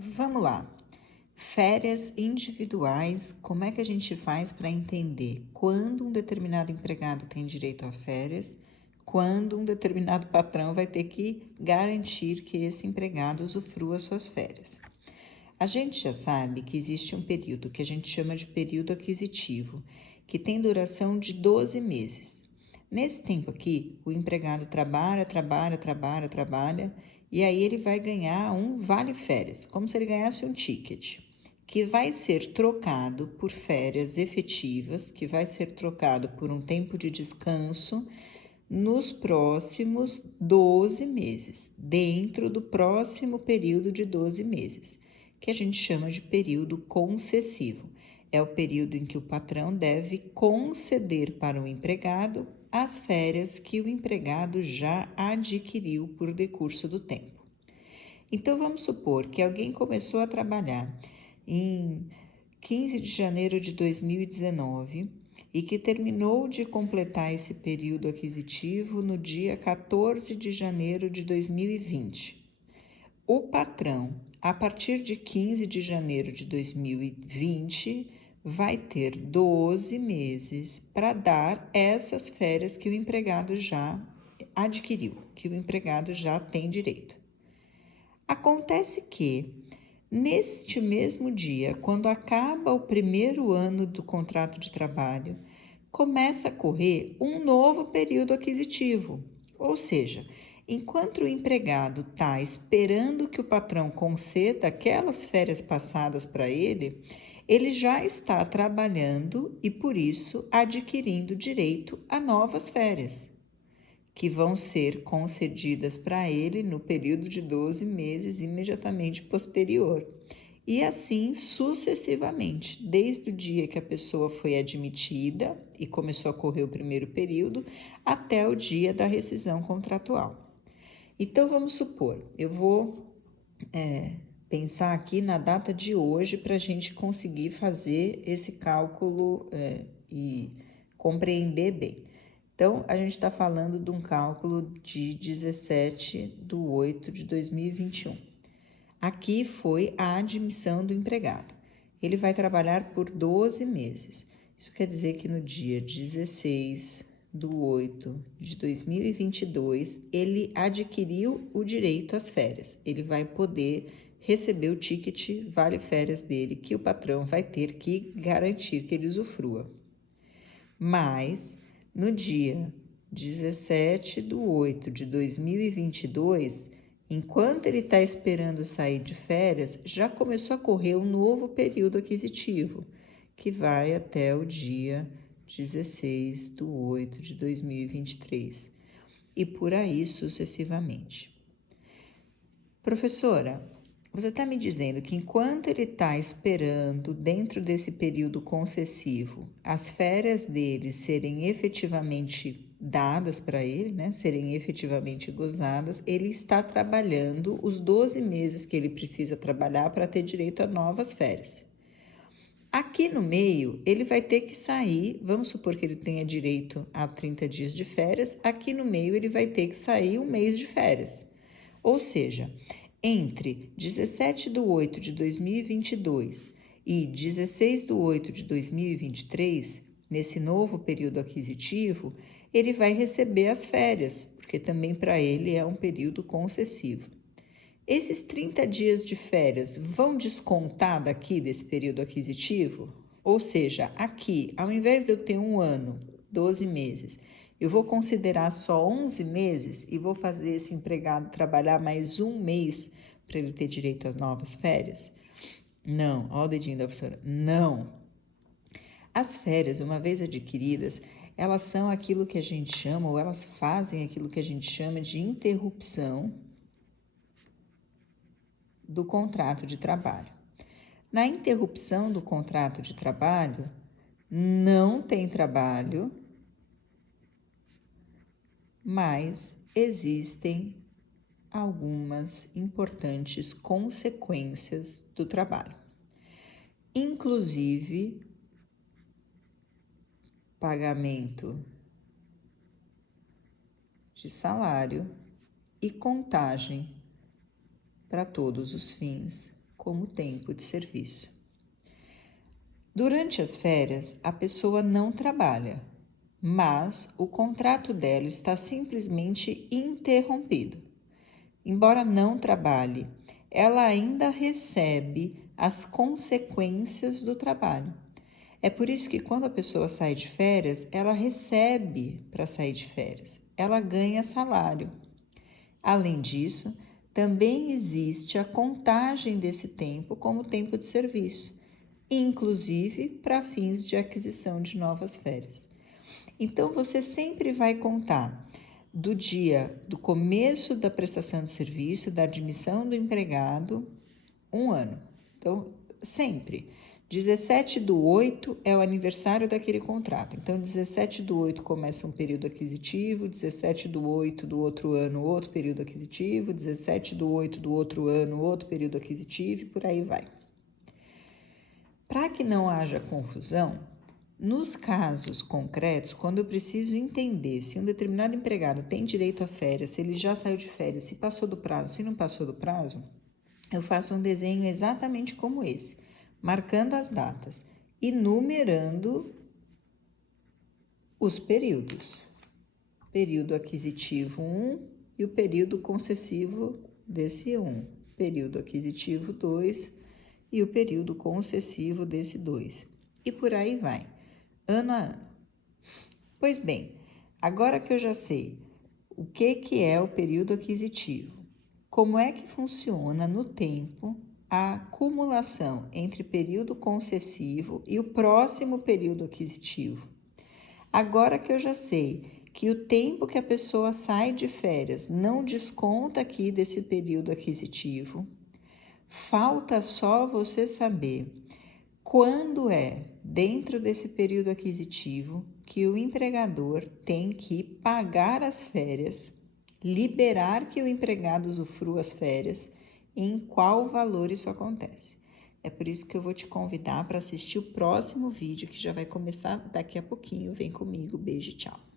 Vamos lá. Férias individuais, como é que a gente faz para entender quando um determinado empregado tem direito a férias, quando um determinado patrão vai ter que garantir que esse empregado usufrua suas férias? A gente já sabe que existe um período que a gente chama de período aquisitivo, que tem duração de 12 meses. Nesse tempo aqui, o empregado trabalha, e aí ele vai ganhar um vale-férias, como se ele ganhasse um ticket, que vai ser trocado por férias efetivas, que vai ser trocado por um tempo de descanso nos próximos 12 meses, dentro do próximo período de 12 meses, que a gente chama de período concessivo. É o período em que o patrão deve conceder para o empregado as férias que o empregado já adquiriu por decurso do tempo. Então, vamos supor que alguém começou a trabalhar em 15 de janeiro de 2019 e que terminou de completar esse período aquisitivo no dia 14 de janeiro de 2020. O patrão, a partir de 15 de janeiro de 2020, vai ter 12 meses para dar essas férias que o empregado já adquiriu, que o empregado já tem direito. Acontece que, neste mesmo dia, quando acaba o primeiro ano do contrato de trabalho, começa a correr um novo período aquisitivo, ou seja, enquanto o empregado está esperando que o patrão conceda aquelas férias passadas para ele, ele já está trabalhando e, por isso, adquirindo direito a novas férias, que vão ser concedidas para ele no período de 12 meses imediatamente posterior. E assim sucessivamente, desde o dia que a pessoa foi admitida e começou a correr o primeiro período, até o dia da rescisão contratual. Então, vamos supor, eu vou pensar aqui na data de hoje para a gente conseguir fazer esse cálculo e compreender bem. Então, a gente está falando de um cálculo de 17/8/2021. Aqui foi a admissão do empregado. Ele vai trabalhar por 12 meses. Isso quer dizer que no dia 16/8/2022, ele adquiriu o direito às férias. Ele vai poder receber o ticket vale-férias dele, que o patrão vai ter que garantir que ele usufrua. Mas, no dia 17/8/2022, enquanto ele está esperando sair de férias, já começou a correr um novo período aquisitivo, que vai até o dia 16/8/2023, e por aí sucessivamente. Professora, você está me dizendo que enquanto ele está esperando, dentro desse período concessivo, as férias dele serem efetivamente dadas para ele, né, serem efetivamente gozadas, ele está trabalhando os 12 meses que ele precisa trabalhar para ter direito a novas férias. Aqui no meio, ele vai ter que sair, vamos supor que ele tenha direito a 30 dias de férias, aqui no meio ele vai ter que sair um mês de férias. Ou seja, entre 17/8/2022 e 16/8/2023, nesse novo período aquisitivo, ele vai receber as férias, porque também para ele é um período concessivo. Esses 30 dias de férias vão descontar daqui desse período aquisitivo? Ou seja, aqui, ao invés de eu ter um ano, 12 meses, eu vou considerar só 11 meses e vou fazer esse empregado trabalhar mais um mês para ele ter direito às novas férias? Não, olha o dedinho da professora, não. As férias, uma vez adquiridas, elas são aquilo que a gente chama, ou elas fazem aquilo que a gente chama de interrupção do contrato de trabalho. Na interrupção do contrato de trabalho, não tem trabalho, mas existem algumas importantes consequências do trabalho, inclusive pagamento de salário e contagem para todos os fins como tempo de serviço. Durante as férias, a pessoa não trabalha, mas o contrato dela está simplesmente interrompido. Embora não trabalhe, ela ainda recebe as consequências do trabalho. É por isso que quando a pessoa sai de férias, ela recebe para sair de férias, ela ganha salário. Além disso, também existe a contagem desse tempo como tempo de serviço, inclusive para fins de aquisição de novas férias. Então, você sempre vai contar do dia do começo da prestação de serviço, da admissão do empregado, 1 ano. Então, sempre. 17/8 é o aniversário daquele contrato. Então, 17/8 começa um período aquisitivo, 17/8 do outro ano, outro período aquisitivo, 17/8 do outro ano, outro período aquisitivo, e por aí vai. Para que não haja confusão, nos casos concretos, quando eu preciso entender se um determinado empregado tem direito a férias, se ele já saiu de férias, se passou do prazo, se não passou do prazo, eu faço um desenho exatamente como esse, marcando as datas e numerando os períodos. Período aquisitivo 1 e o período concessivo desse 1. Período aquisitivo 2 e o período concessivo desse 2. E por aí vai, ano a ano. Pois bem, agora que eu já sei o que é o período aquisitivo, como é que funciona no tempo a acumulação entre período concessivo e o próximo período aquisitivo. Agora que eu já sei que o tempo que a pessoa sai de férias não desconta aqui desse período aquisitivo, falta só você saber quando é dentro desse período aquisitivo que o empregador tem que pagar as férias, liberar que o empregado usufrua as férias, e em qual valor isso acontece. É por isso que eu vou te convidar para assistir o próximo vídeo, que já vai começar daqui a pouquinho. Vem comigo, beijo e tchau.